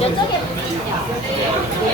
여쪽에 보이시죠?